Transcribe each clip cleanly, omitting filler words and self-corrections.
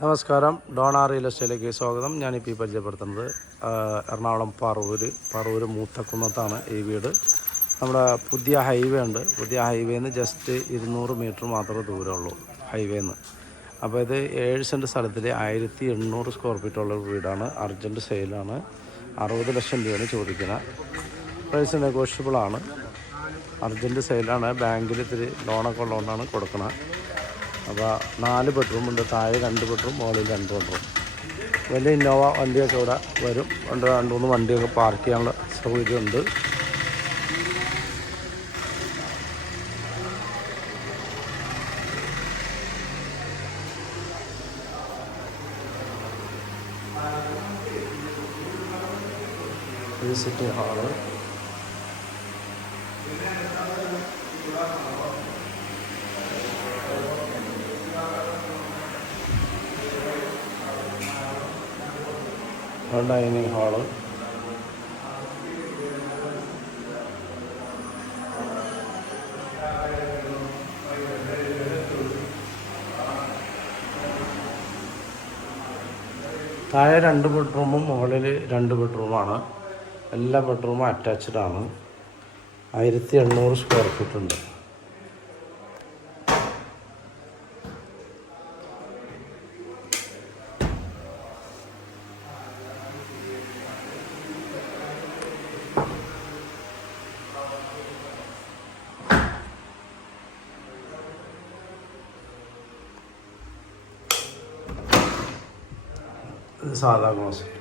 നമസ്കാരം, Donna real എസ്റ്റേറ്റിലേക്ക് സ്വാഗതം. ഞാനിപ്പോൾ പരിചയപ്പെടുത്തുന്നത് എറണാകുളം പറവൂർ മൂത്തക്കുന്നത്താണ് ഈ വീട്. നമ്മുടെ പുതിയ ഹൈവേ ഉണ്ട്. പുതിയ ഹൈവേന്ന് ജസ്റ്റ് 200 മീറ്റർ മാത്രമേ ദൂരമുള്ളൂ ഹൈവേന്ന്. അപ്പോൾ ഇത് 7 സെൻറ്റ് സ്ഥലത്തിൽ 1800 സ്ക്വയർ ഫീറ്റുള്ള വീടാണ്. അർജൻറ്റ് സെയിലാണ്. 60 ലക്ഷം രൂപയാണ് ചോദിക്കുന്നത്. പ്രൈസ് നെഗോഷ്യബിളാണ്. അർജൻറ്റ് സെയിലാണ്. ബാങ്കിൽ ഇത്തിരി ലോണൊക്കെ ഉള്ളതുകൊണ്ടാണ് കൊടുക്കുന്നത്. അപ്പോൾ 4 ബെഡ്റൂമുണ്ട്. താഴെ 2 ബെഡ്റൂം, മുകളിൽ 2 ബെഡ്റൂം. വലിയ ഇന്നോവ വണ്ടിയൊക്കെ ഇവിടെ വരും. 2-3 വണ്ടിയൊക്കെ പാർക്ക് ചെയ്യാനുള്ള സൗകര്യമുണ്ട്. ഇത് സിറ്റിംഗ് ഹാള്. Dining hall. താഴെ 2 ബെഡ്റൂമും മുകളിൽ 2 ബെഡ്റൂമാണ്. എല്ലാ ബെഡ്റൂമും അറ്റാച്ച്ഡ് ആണ്. 1800 സ്ക്വയർ ഫീറ്റ് ഉണ്ട്. സാധാ closet.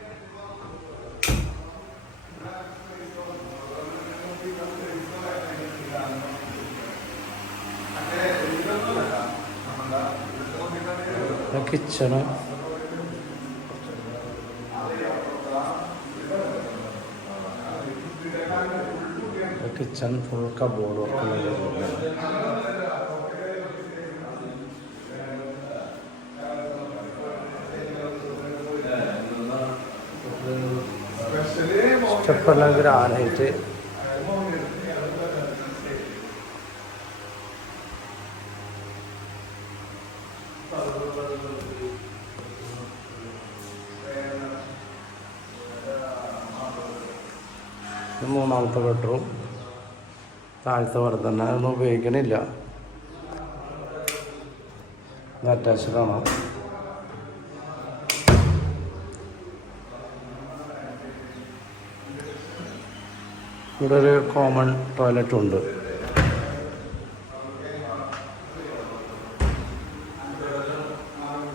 Kitchen. Kitchen full cupboard വർക്കുള്ള. സ്റ്റെപ്പെല്ലാം ഗ്രാനൈറ്റ്. മൂന്നാമത്തെ ബെഡ്റൂം. താഴത്തെ പോലെ തന്നെ ഒന്നും ഉപയോഗിക്കണില്ല. ഇത് അറ്റാച്ച്ഡാണ്. ഇവിടെ ഒരു കോമൺ ടോയ്ലറ്റും ഉണ്ട്.